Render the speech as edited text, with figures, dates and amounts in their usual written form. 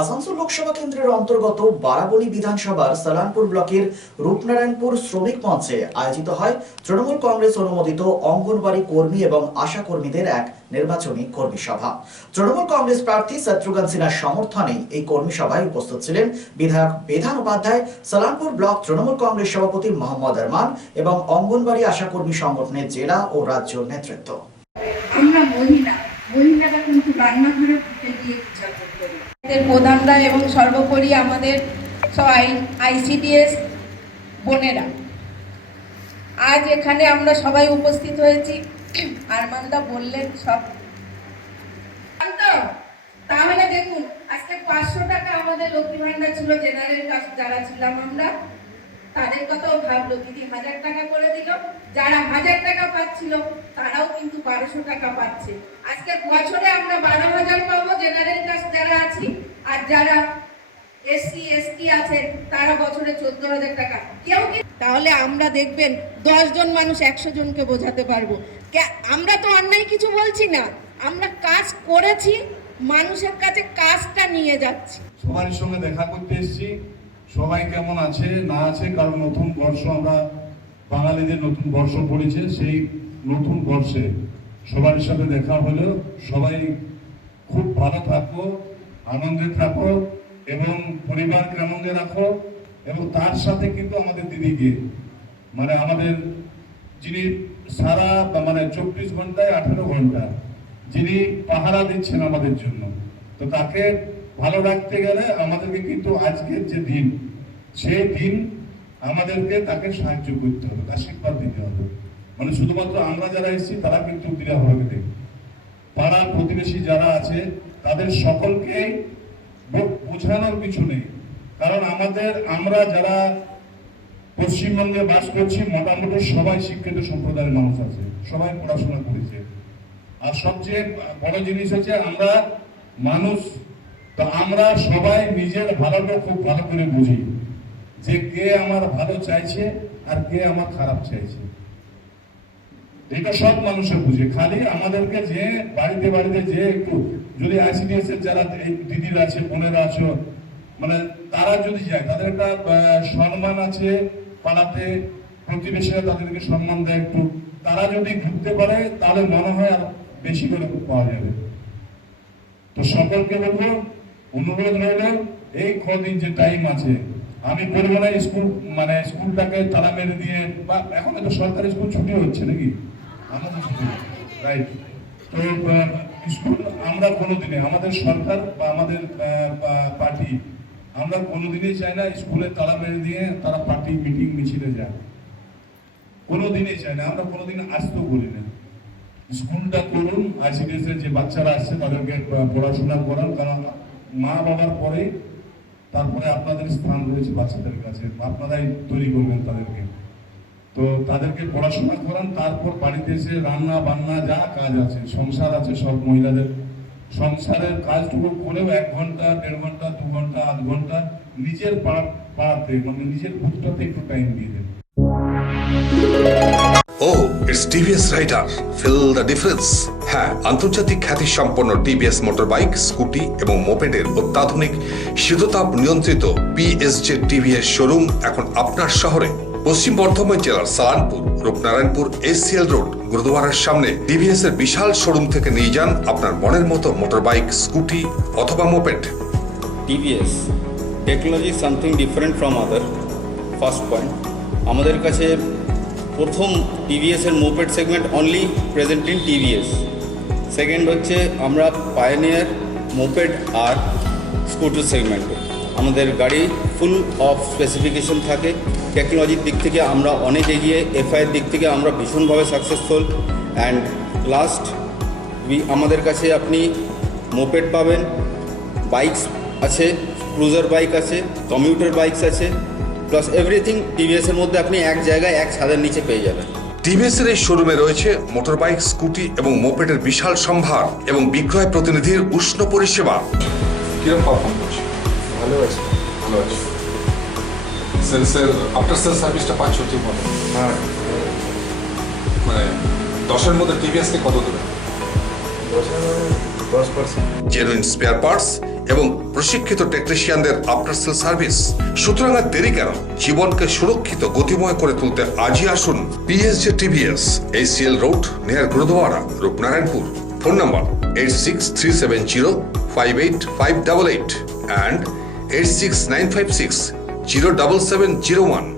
আসানসোল লোকসভা কেন্দ্রের অন্তর্গত বারাবণী বিধানসভার সালানপুর ব্লকের রূপনারায়ণপুর শ্রমিক মঞ্চে আয়োজিত হয় তৃণমূল কংগ্রেস অনুমোদিত অঙ্গনবাড়ি কর্মী এবং আশা কর্মীদের এক নির্বাচনী কর্মী সভা। তৃণমূল কংগ্রেস প্রার্থী শত্রুঘ্ন সিনহার সমর্থনে এই কর্মী সভায় উপস্থিত ছিলেন বিধায়ক বেধান উপাধ্যায়, সালানপুর ব্লক তৃণমূল কংগ্রেস সভাপতি মোহাম্মদ আরমান এবং অঙ্গনবাড়ি আশা কর্মী সংগঠনের জেলা ও রাজ্য নেতৃত্ব। আমরা মহিলারা কিন্তু রান্নাঘরে ঢুকে দিয়ে পূজা করতে হবে। প্রধানরা এবং সর্বোপরি আমাদের সব আইসিডিএস বোনেরা আজ এখানে আমরা সবাই উপস্থিত হয়েছি। আরমানদা বললেন সব, তাহলে দেখুন আজকে 500 টাকা আমাদের লক্ষ্মী ভান্ডার ছিল, জেনারেল কাস্ট যারা ছিলাম আমরা তাদের কথাও ভাবলো, দিদি 1000 টাকা করে দিল। যারা 1000 টাকা পাচ্ছিল তারাও কিন্তু 1200 টাকা পাচ্ছে। আজকে বছরে আমরা 12,000 পাবো জেনারেল কাস্ট যারা আছি, আর যারা এসসি এসটি আছে তারা বছরে 14,000 টাকা। কেউ কি তাহলে আমরা দেখবেন 10 জন মানুষ 100 জনকে বোঝাতে পারবো। আমরা তো অন্যায় কিছু বলছি না, আমরা কাজ করেছি, মানুষের কাছে কাজটা নিয়ে যাচ্ছি। সবার সঙ্গে দেখা করতে এসেছি, সবাই কেমন আছে না আছে, কারণ নতুন বর্ষ, আমরা বাঙালিদের নতুন বর্ষ পড়েছে, সেই নতুন বর্ষে সবার সাথে দেখা হলো। সবাই খুব ভালো থাকো, আনন্দে থাকো এবং পরিবারকে আনন্দে রাখো। এবং তার সাথে কিন্তু আমাদের দিদিকে, মানে আমাদের যিনি সারা 24 ঘন্টায় 18 ঘন্টা যিনি পাহারা দিচ্ছেন আমাদের জন্য, তো তাকে ভালো রাখতে গেলে আমাদেরকে কিন্তু আজকের যে দিন, সেই দিন আমাদেরকে তাকে সাহায্য করতে হবে, আশীর্বাদ দিতে হবে। মানে শুধুমাত্র আমরা যারা এসেছি তারা কিন্তু দিতে হবে, পাড়া প্রতিবেশী যারা আছে তাদের সকলকে বোঝানোর কিছু নেই। কারণ আমরা যারা পশ্চিমবঙ্গে বাস করছি মোটামুটি সবাই শিক্ষিত সম্প্রদায়ের মানুষ আছে, সবাই পড়াশোনা করেছে। আর সবচেয়ে বড় জিনিস হচ্ছে আমরা মানুষ, তো আমরা সবাই নিজের ভালোটা খুব ভালো করে বুঝি, যে কে আমার ভালো চাইছে আর কে আমার খারাপ চাইছে। এটা সব মানুষের বুঝে। খালি আমাদেরকে যে বাড়িতে বাড়িতে যে একটু যদি আইসিডিএস এর যারা দিদিরা আছে, বোনেরা আছে, মানে তারা যদি যায়, তাদের একটা সম্মান আছে পাড়াতে, প্রতিবেশীরা তাদেরকে সম্মান দেয় একটু, তারা যদি ঘুরতে পারে তাহলে মনে হয় আর বেশি করে পাওয়া যাবে। তো সকলকে বলবো, অনুরোধ রইল, এই কদিন যে টাইম আছে, আমি বলবো না স্কুলটাকে তালা মেরে দিয়ে, বা এখন তো সরকারি স্কুল ছুটি হচ্ছে নাকি, আমাদের ছুটি, রাইট। তো স্কুল আমরা কোনোদিনে, আমাদের সরকার বা আমাদের পার্টি, আমরা কোনোদিনই চাই না স্কুলে তালা মেরে দিয়ে তারা পার্টি মিটিং মিছিলে যায়, কোনোদিনই চাই না। আমরা কোনোদিন আসতেও বলি না। স্কুলটা করুন, আইসিডিএস এর যে বাচ্চারা আসছে তাদেরকে পড়াশোনা করান, কারণ মা বাবার পরে তারপরে আপনাদের স্থান রয়েছে বাচ্চাদের কাছে, আপনারাই তৈরি করবেন তাদেরকে। তো তাদেরকে পড়াশোনা করান, তারপর বাড়িতে এসে রান্না বান্না যা কাজ আছে, সংসার আছে সব মহিলাদের, সংসারের কাজটুকু করেও 1 ঘন্টা 1.5 ঘন্টা 2 ঘন্টা 8 ঘন্টা নিজের পাড়াতে, মানে নিজের ভূতটাতে একটু টাইম দিয়ে দেন। Oh, it's TVS Rider. Feel the difference. হ্যাঁ, আন্তর্জাতিক খ্যাতি সম্পন্ন টিভিএস মোটর বাইক, স্কুটি এবং মোপেডের অত্যাধুনিক শীততাপ নিয়ন্ত্রিত পিএসজে টিভিএস শোরুম এখন আপনার শহরে। পশ্চিম বর্ধমান জেলার সালানপুর, রূপনারায়ণপুর এসসিএল রোড গুরুদুয়ারার সামনে টিভিএস এর বিশাল শোরুম থেকে নিয়ে যান আপনার মনের মতো মোটর বাইক, স্কুটি অথবা moped. TVS technology something different from other. First point, আমাদের কাছে প্রথম টিভিএস এর moped segment only present in TVS. Second হচ্ছে আমরা পায়োনিয়ার মোপেড আর স্কুটার সেগমেন্টে আমাদের গাড়ি ফুল অফ স্পেসিফিকেশন থাকে। টেকনোলজির দিক থেকে আমরা অনেক এগিয়ে, এফআইয়ের দিক থেকে আমরা ভীষণভাবে সাকসেসফুল। অ্যান্ড লাস্ট, আমাদের কাছে আপনি মোপেড পাবেন, বাইকস আছে, ক্রুজার বাইক আছে, কমিউটার বাইকস আছে, প্লাস এভরিথিং টিভিএস এর মধ্যে আপনি এক জায়গায় এক ছাদের নিচে পেয়ে যাবেন। টিভিএস এর এই শোরুমে রয়েছে মোটর বাইক, স্কুটি এবং মোপেডের বিশাল সম্ভার এবং বিক্রয় প্রতিনিধির উষ্ণ পরিষেবা। কিরকম পারফর্ম করছে? ভালো আছে, ভালো আছে। সেলসের আফটার সেল সার্ভিসটা পাচ্ছ ঠিক মতো? হ্যাঁ, মানে 10-এর মধ্যে টিভিএসকে কত দেবে? 10% জেনুইন স্পেয়ার পার্টস, এবং প্রশিক্ষিত টেকনিশিয়ানদের আফটার সেল সার্ভিস। সুতরাং আর দেরি কেন, জীবনকে সুরক্ষিত গতিময় করে তুলতে আজই আসুন PSJ TVS, ACL road near Gurudwara, Rupnarayanpur. Phone number 8637058588 and 86956 07701।